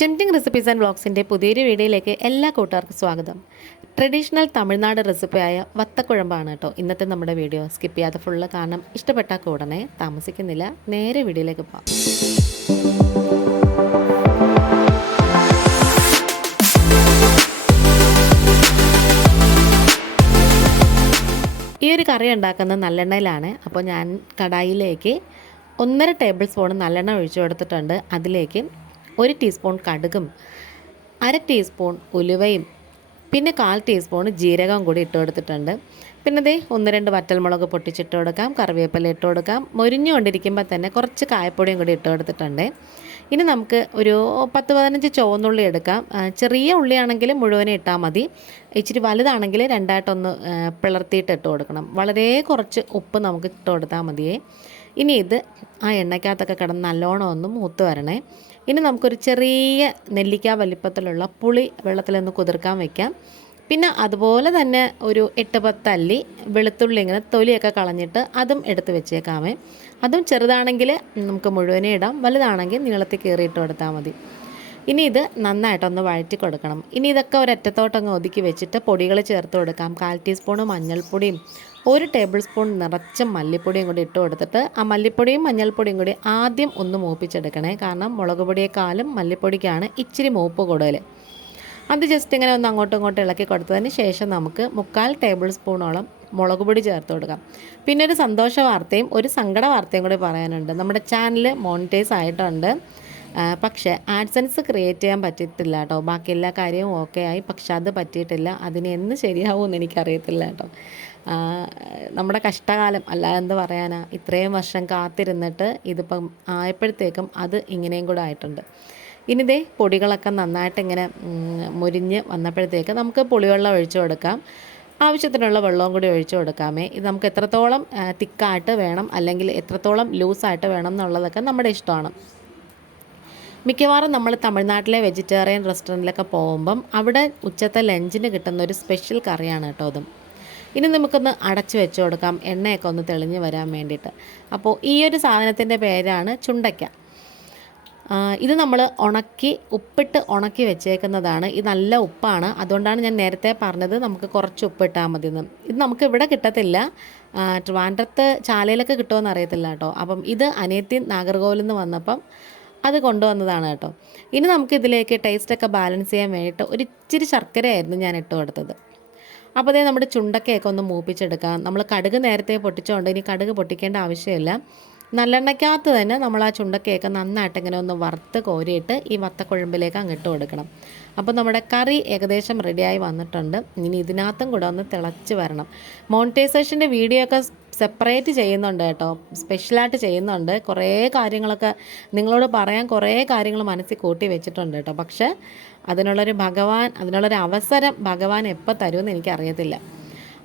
Tempting recipes and വ്ളോഗ്സിൻ്റെ പുതിയൊരു വീഡിയോയിലേക്ക് എല്ലാ കൂട്ടുകാർക്കും സ്വാഗതം. ട്രഡീഷണൽ തമിഴ്നാട് റെസിപ്പിയായ വത്തക്കുഴമ്പാണ് കേട്ടോ ഇന്നത്തെ നമ്മുടെ വീഡിയോ. സ്കിപ്പ് ചെയ്യാതെ ഫുള്ള് കാരണം ഇഷ്ടപ്പെട്ടാൽ ഉടനെ താമസിക്കുന്നില്ല, നേരെ വീഡിയോയിലേക്ക് പോകാം. ഈ ഒരു കറി ഉണ്ടാക്കുന്നത് നല്ലെണ്ണയിലാണ്. അപ്പോൾ ഞാൻ കടായിലേക്ക് 1.5 ടേബിൾ സ്പൂൺ നല്ലെണ്ണ ഒഴിച്ചു കൊടുത്തിട്ടുണ്ട്. അതിലേക്ക് 1 ടീസ്പൂൺ കടുകും 1/2 ടീസ്പൂൺ ഉലുവയും പിന്നെ 1/4 ടീസ്പൂൺ ജീരകവും കൂടി ഇട്ട് കൊടുത്തിട്ടുണ്ട്. പിന്നെ ദേ 1-2 വറ്റൽമുളക് പൊട്ടിച്ചിട്ട് കൊടുക്കാം, കറിവേപ്പില ഇട്ട് കൊടുക്കാം. മൊരിഞ്ഞുകൊണ്ടിരിക്കുമ്പോൾ തന്നെ കുറച്ച് കായപ്പൊടിയും കൂടി ഇട്ട് കൊടുത്തിട്ടുണ്ട്. ഇനി നമുക്ക് ഒരു 10-15 ചുവന്നുള്ളി എടുക്കാം. ചെറിയ ഉള്ളിയാണെങ്കിൽ മുഴുവനെ ഇട്ടാൽ മതി. ഇച്ചിരി വലുതാണെങ്കിൽ രണ്ടായിട്ടൊന്ന് പിളർത്തിയിട്ട് ഇട്ട് കൊടുക്കണം. വളരെ കുറച്ച് ഉപ്പ് നമുക്ക് ഇട്ട് കൊടുത്താൽ മതിയേ. ഇനി ഇത് ആ എണ്ണയ്ക്കകത്തൊക്കെ കിടന്ന് നല്ലോണം ഒന്ന് മൂത്ത് വരണേ. ഇനി നമുക്കൊരു ചെറിയ നെല്ലിക്ക വലിപ്പത്തിലുള്ള പുളി വെള്ളത്തിലൊന്ന് കുതിർക്കാൻ വയ്ക്കാം. പിന്നെ അതുപോലെ തന്നെ ഒരു 8-10 അല്ലി വെളുത്തുള്ളി ഇങ്ങനെ തൊലിയൊക്കെ കളഞ്ഞിട്ട് അതും എടുത്ത് വെച്ചേക്കാമേ. അതും ചെറുതാണെങ്കിൽ നമുക്ക് മുഴുവനെ ഇടാം, വലുതാണെങ്കിൽ നീളത്തിൽ കീറിയിട്ട് കൊടുത്താൽ മതി. ഇനി ഇത് നന്നായിട്ടൊന്ന് വഴറ്റി കൊടുക്കണം. ഇനി ഇതൊക്കെ ഒരറ്റത്തോട്ടങ്ങ് ഒതുക്കി വെച്ചിട്ട് പൊടികൾ ചേർത്ത് കൊടുക്കാം. 1/4 ടീസ്പൂൺ മഞ്ഞൾപ്പൊടിയും 1 ടേബിൾ സ്പൂൺ നിറച്ച മല്ലിപ്പൊടിയും കൂടി ഇട്ട് കൊടുത്തിട്ട് ആ മല്ലിപ്പൊടിയും മഞ്ഞൾപ്പൊടിയും കൂടി ആദ്യം ഒന്ന് മൂപ്പിച്ചെടുക്കണേ. കാരണം മുളക് പൊടിയേക്കാളും മല്ലിപ്പൊടിക്കാണ് ഇച്ചിരി മൂപ്പ് കൂടുതൽ. അത് ജസ്റ്റ് ഇങ്ങനെ ഒന്ന് അങ്ങോട്ടും ഇങ്ങോട്ടും ഇളക്കി കൊടുത്തതിന് ശേഷം നമുക്ക് 3/4 ടേബിൾ സ്പൂണോളം മുളക് പൊടി ചേർത്ത് കൊടുക്കാം. പിന്നെ ഒരു സന്തോഷ വാർത്തയും ഒരു സങ്കട വാർത്തയും കൂടി പറയാനുണ്ട്. നമ്മുടെ ചാനൽ മോണിറ്റൈസ് ആയിട്ടുണ്ട്, പക്ഷേ ആഡ്സൻസ് ക്രിയേറ്റ് ചെയ്യാൻ പറ്റിയിട്ടില്ല കേട്ടോ. ബാക്കി എല്ലാ കാര്യവും ഓക്കെ ആയി, പക്ഷെ അത് പറ്റിയിട്ടില്ല. അതിന് എന്ന് ശരിയാവുമെന്ന് എനിക്കറിയത്തില്ല കേട്ടോ. നമ്മുടെ കഷ്ടകാലം അല്ലാതെ എന്ത് പറയാനാ. ഇത്രയും വർഷം കാത്തിരുന്നിട്ട് ഇതിപ്പം ആയപ്പോഴത്തേക്കും അത് ഇങ്ങനെയും കൂടെ ആയിട്ടുണ്ട്. ഇനി ദേ പൊടികളൊക്കെ നന്നായിട്ട് ഇങ്ങനെ മുരിഞ്ഞ് വന്നപ്പോഴത്തേക്ക് നമുക്ക് പുളിവെള്ളം ഒഴിച്ചു കൊടുക്കാം. ആവശ്യത്തിനുള്ള വെള്ളവും കൂടി ഒഴിച്ചു കൊടുക്കാമേ. ഇത് നമുക്ക് എത്രത്തോളം തിക്കായിട്ട് വേണം അല്ലെങ്കിൽ എത്രത്തോളം ലൂസായിട്ട് വേണം എന്നുള്ളതൊക്കെ നമ്മുടെ ഇഷ്ടമാണ്. മിക്കവാറും നമ്മൾ തമിഴ്നാട്ടിലെ വെജിറ്റേറിയൻ റെസ്റ്റോറൻറ്റിലൊക്കെ പോകുമ്പം അവിടെ ഉച്ചത്തെ ലഞ്ചിന് കിട്ടുന്ന ഒരു സ്പെഷ്യൽ കറിയാണ് കേട്ടോ അതും. ഇനി നമുക്കൊന്ന് അടച്ചു വെച്ച് കൊടുക്കാം, എണ്ണയൊക്കെ ഒന്ന് തെളിഞ്ഞ് വരാൻ വേണ്ടിയിട്ട്. അപ്പോൾ ഈ ഒരു സാധനത്തിൻ്റെ പേരാണ് ചുണ്ടയ്ക്ക. ഇത് നമ്മൾ ഉപ്പിട്ട് ഉണക്കി വെച്ചേക്കുന്നതാണ്. ഇത് നല്ല ഉപ്പാണ്, അതുകൊണ്ടാണ് ഞാൻ നേരത്തെ പറഞ്ഞത് നമുക്ക് കുറച്ച് ഉപ്പിട്ടാൽ മതി എന്ന്. ഇത് നമുക്ക് ഇവിടെ കിട്ടത്തില്ല, ട്രിവാൻഡ്രത്ത് ചാലയിലൊക്കെ കിട്ടുമെന്ന് അറിയത്തില്ല കേട്ടോ. അപ്പം ഇത് അനിയത്തി നാഗർകോവിലിൽ നിന്ന് വന്നപ്പം അത് കൊണ്ടുവന്നതാണ് കേട്ടോ. ഇനി നമുക്കിതിലേക്ക് ടേസ്റ്റൊക്കെ ബാലൻസ് ചെയ്യാൻ വേണ്ടിയിട്ട് ഒരു ഇച്ചിരി ശർക്കരയായിരുന്നു ഞാൻ ഇട്ട് കൊടുത്തത്. അപ്പോൾ അതേ നമ്മുടെ ചുണ്ടക്കയൊക്കെ ഒന്ന് മൂപ്പിച്ചെടുക്കാം. നമ്മൾ കടുക് നേരത്തെ പൊട്ടിച്ചുകൊണ്ട് ഇനി കടുക് പൊട്ടിക്കേണ്ട ആവശ്യമില്ല. നല്ലെണ്ണയ്ക്കകത്ത് തന്നെ നമ്മൾ ആ ചുണ്ടക്കയൊക്കെ നന്നായിട്ട് ഇങ്ങനെ ഒന്ന് വറുത്ത് കോരിയിട്ട് ഈ വത്തക്കുഴമ്പിലേക്ക് അങ്ങിട്ട് കൊടുക്കണം. അപ്പോൾ നമ്മുടെ കറി ഏകദേശം റെഡിയായി വന്നിട്ടുണ്ട്. ഇനി ഇതിനകത്തും കൂടെ ഒന്ന് തിളച്ച് വരണം. മോണിറ്റൈസേഷൻ്റെ വീഡിയോ ഒക്കെ സെപ്പറേറ്റ് ചെയ്യുന്നുണ്ട് കേട്ടോ, സ്പെഷ്യലായിട്ട് ചെയ്യുന്നുണ്ട്. കുറേ കാര്യങ്ങളൊക്കെ നിങ്ങളോട് പറയാൻ കുറേ കാര്യങ്ങൾ മനസ്സിൽ കൂട്ടി വെച്ചിട്ടുണ്ട് കേട്ടോ. പക്ഷേ അതിനുള്ളൊരു അവസരം ഭഗവാൻ എപ്പോൾ തരുമെന്ന് എനിക്കറിയത്തില്ല.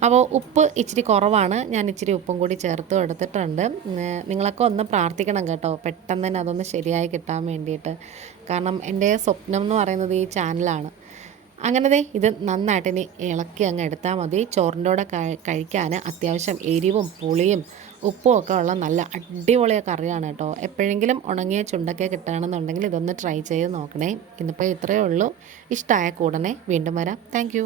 അപ്പോൾ ഉപ്പ് ഇച്ചിരി കുറവാണ്, ഞാൻ ഇച്ചിരി ഉപ്പും കൂടി ചേർത്ത് കൊടുത്തിട്ടുണ്ട്. നിങ്ങളൊക്കെ ഒന്ന് പ്രാർത്ഥിക്കണം കേട്ടോ, പെട്ടെന്ന് തന്നെ അതൊന്ന് ശരിയായി കിട്ടാൻ വേണ്ടിയിട്ട്. കാരണം എൻ്റെ സ്വപ്നം എന്ന് പറയുന്നത് ഈ ചാനലാണ്. അങ്ങനെ ഇത് നന്നായിട്ട് ഇനി ഇളക്കി അങ്ങ് എടുത്താൽ മതി. ചോറിൻ്റെ കൂടെ കഴിക്കാൻ അത്യാവശ്യം എരിവും പുളിയും ഉപ്പും ഒക്കെ ഉള്ള നല്ല അടിപൊളിയ കറിയാണ് കേട്ടോ. എപ്പോഴെങ്കിലും ഉണങ്ങിയ ചുണ്ടൊക്കെ കിട്ടുകയാണെന്നുണ്ടെങ്കിൽ ഇതൊന്ന് ട്രൈ ചെയ്ത് നോക്കണേ. ഇന്നിപ്പോൾ ഇത്രയേ ഉള്ളൂ. ഇഷ്ടമായ കൂടനെ വീണ്ടും വരാം. താങ്ക്